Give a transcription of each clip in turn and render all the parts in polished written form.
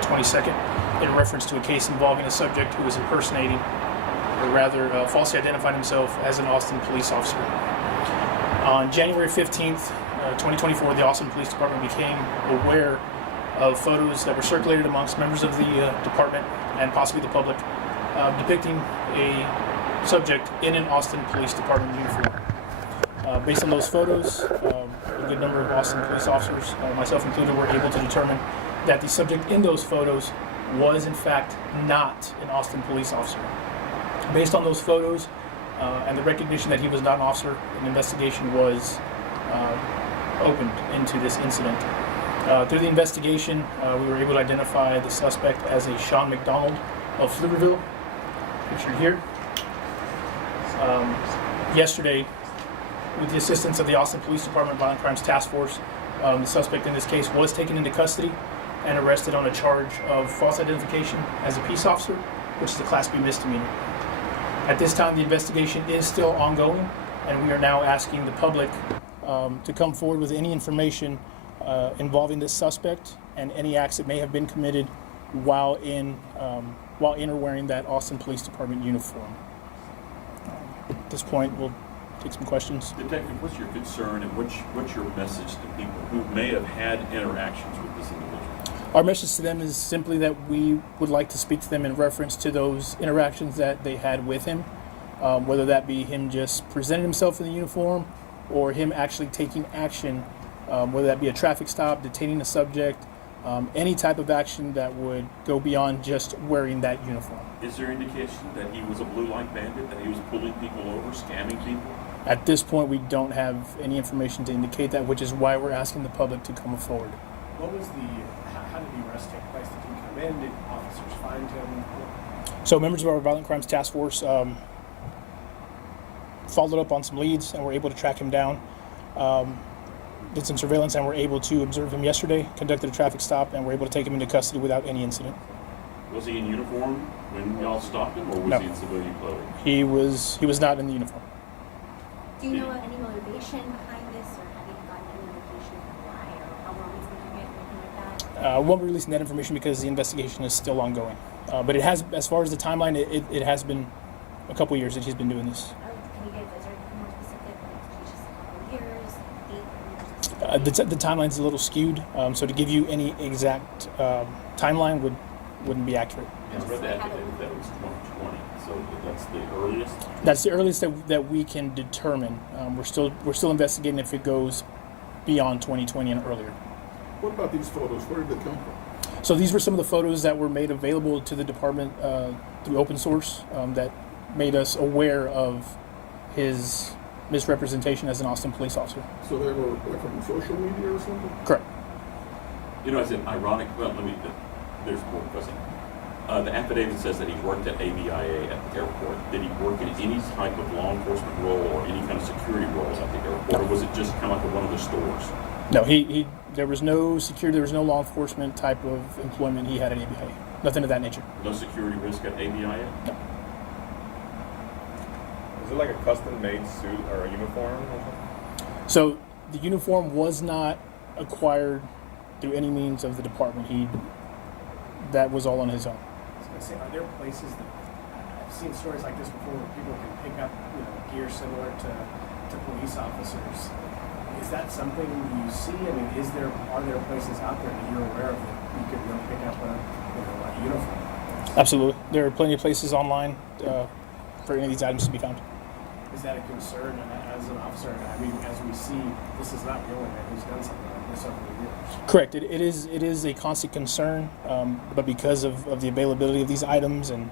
22nd in reference to a case involving a subject who was impersonating, or rather falsely identified himself as an Austin police officer. On January 15th, 2024, the Austin Police Department became aware of photos that were circulated amongst members of the department and possibly the public depicting a subject in an Austin Police Department uniform. Based on those photos, a good number of Austin police officers, myself included, were able to determine that the subject in those photos was in fact not an Austin police officer. Based on those photos and the recognition that he was not an officer, an investigation was opened into this incident. Through the investigation, we were able to identify the suspect as a Sean McDonald of Pflugerville, pictured here. Yesterday, with the assistance of the Austin Police Department Violent Crimes Task Force, the suspect in this case was taken into custody and arrested on a charge of false identification as a peace officer, which is a Class B misdemeanor. At this time, the investigation is still ongoing, and we are now asking the public to come forward with any information involving this suspect and any acts that may have been committed while in or wearing that Austin Police Department uniform. At this point, we'll take some questions. Detective, what's your concern and what's your message to people who may have had interactions with this individual? Our message to them is simply that we would like to speak to them in reference to those interactions that they had with him, whether that be him just presenting himself in the uniform or him actually taking action, whether that be a traffic stop, detaining a subject, any type of action that would go beyond just wearing that uniform. Is there indication that he was a blue light bandit, that he was pulling people over, scamming people? At this point, we don't have any information to indicate that, which is why we're asking the public to come forward. What was how did the arrest take place? Did he come in? Did officers find him? So members of our Violent Crimes Task Force followed up on some leads and were able to track him down. Did some surveillance and were able to observe him yesterday, conducted a traffic stop, and were able to take him into custody without any incident. Was he in uniform when y'all stopped him, or was he in civilian clothing? He was not in the uniform. Do you know any motivation behind this, or have you gotten any indication of why, or how long he's been doing it, or anything like that? We won't be releasing that information because the investigation is still ongoing. But it has, as far as the timeline, it has been a couple years that he's been doing this. Can you give, is there more specific, like, just a couple years, 8 years? The timeline's a little skewed, so to give you any exact timeline wouldn't be accurate. I read that it was 2020, so that's the earliest? That's the earliest that we can determine. We're still investigating if it goes beyond 2020 and earlier. What about these photos? Where did they come from? So these were some of the photos that were made available to the department through open source that made us aware of his misrepresentation as an Austin police officer. So they were from social media or something? Correct. You know, it's an ironic, well, there's more question. The affidavit says that he worked at ABIA at the airport. Did he work in any type of law enforcement role or any kind of security role at the airport, or was it just kind of like one of the stores? No, there was no security, there was no law enforcement type of employment he had at ABIA. Nothing of that nature. No security risk at ABIA? No. Was it like a custom-made suit or a uniform or something? So the uniform was not acquired through any means of the department. That was all on his own. I was going to say, are there places that I've seen stories like this before where people can pick up, gear similar to police officers? Is that something you see? I mean, are there places out there that you're aware of that you could go pick up a uniform? Absolutely. There are plenty of places online for any of these items to be found. Is that a concern as an officer? I mean, as we see, this is not the only man who's done something like this over the years. Correct. It is a constant concern, but because of the availability of these items and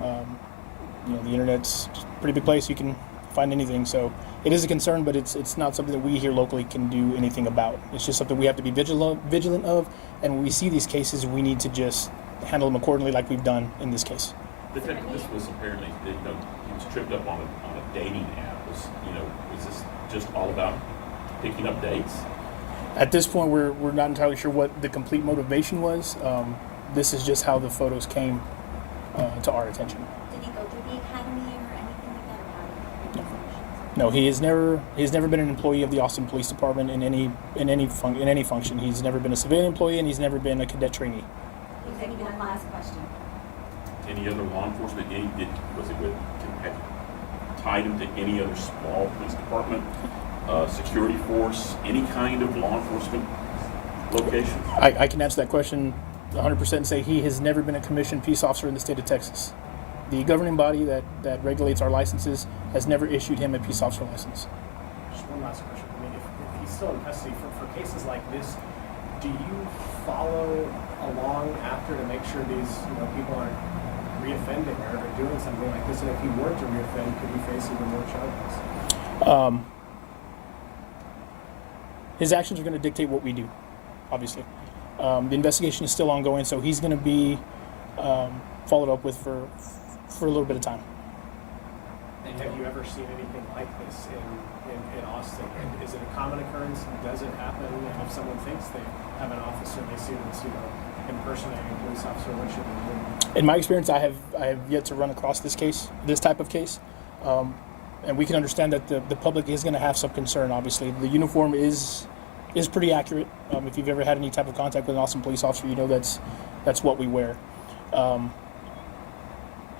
the internet's a pretty big place, you can find anything. So it is a concern, but it's not something that we here locally can do anything about. It's just something we have to be vigilant of, and when we see these cases, we need to just handle them accordingly, like we've done in this case. Detective, this was apparently, he was tripped up on a dating app. Is this just all about picking up dates? At this point, we're not entirely sure what the complete motivation was. This is just how the photos came to our attention. Did he go through the academy or anything like that, or how? No, he has never been an employee of the Austin Police Department in any function. He's never been a civilian employee, and he's never been a cadet trainee. Is that even a last question? Any other law enforcement, was it with, had tied him to any other small police department, security force, any kind of law enforcement location? I can answer that question 100% and say he has never been a commissioned peace officer in the state of Texas. The governing body that regulates our licenses has never issued him a peace officer license. Just one last question. I mean, if he's still in custody for cases like this, do you follow along after to make sure these people aren't reoffending or doing something like this? And if he were to reoffend, could he face even more charges? His actions are going to dictate what we do, obviously. The investigation is still ongoing, so he's going to be followed up with for a little bit of time. And have you ever seen anything like this in Austin? And is it a common occurrence? Does it happen? And if someone thinks they have an officer, they see this, impersonating a police officer, what should they do? In my experience, I have yet to run across this type of case. And we can understand that the public is going to have some concern, obviously. The uniform is pretty accurate. If you've ever had any type of contact with an Austin police officer, you know that's what we wear.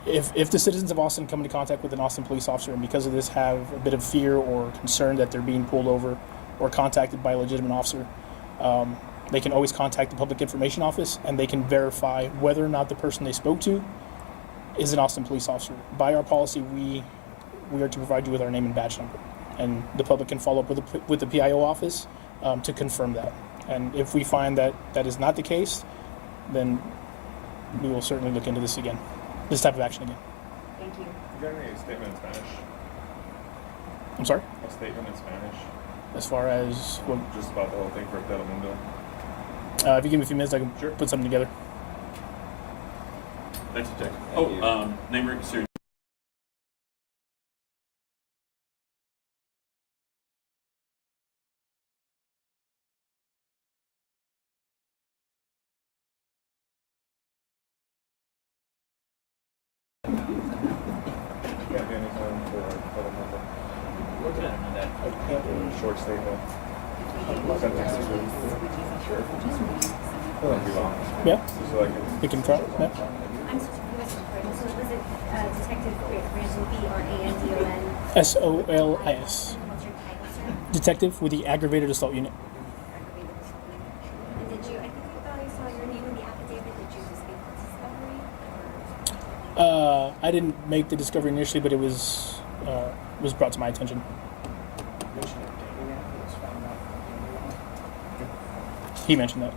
If the citizens of Austin come into contact with an Austin police officer and because of this have a bit of fear or concern that they're being pulled over or contacted by a legitimate officer, they can always contact the Public Information Office and they can verify whether or not the person they spoke to is an Austin police officer. By our policy, we are to provide you with our name and badge number, and the public can follow up with the PIO office to confirm that. And if we find that that is not the case, then we will certainly look into this type of action again. Thank you. Do you have any statement in Spanish? I'm sorry? A statement in Spanish? As far as, well, Just about the whole thing for Telemundo? if you give me a few minutes, I can put something together. Thanks, Detective. Thank you. Name, rank, and serious. Yeah, anytime for Telemundo. Short statement. Sure. Won't be long. Yeah, Just so I can. we can try. Yeah. I'm so was it Detective Randall B-R-A-N-D-O-N? SOLIS. What's your title, sir? Detective with the Aggravated Assault Unit. And did you, I think I thought I saw your name in the affidavit, did you just make the discovery? I didn't make the discovery initially, but it was brought to my attention. Mention of dating app that was found out. He mentioned that.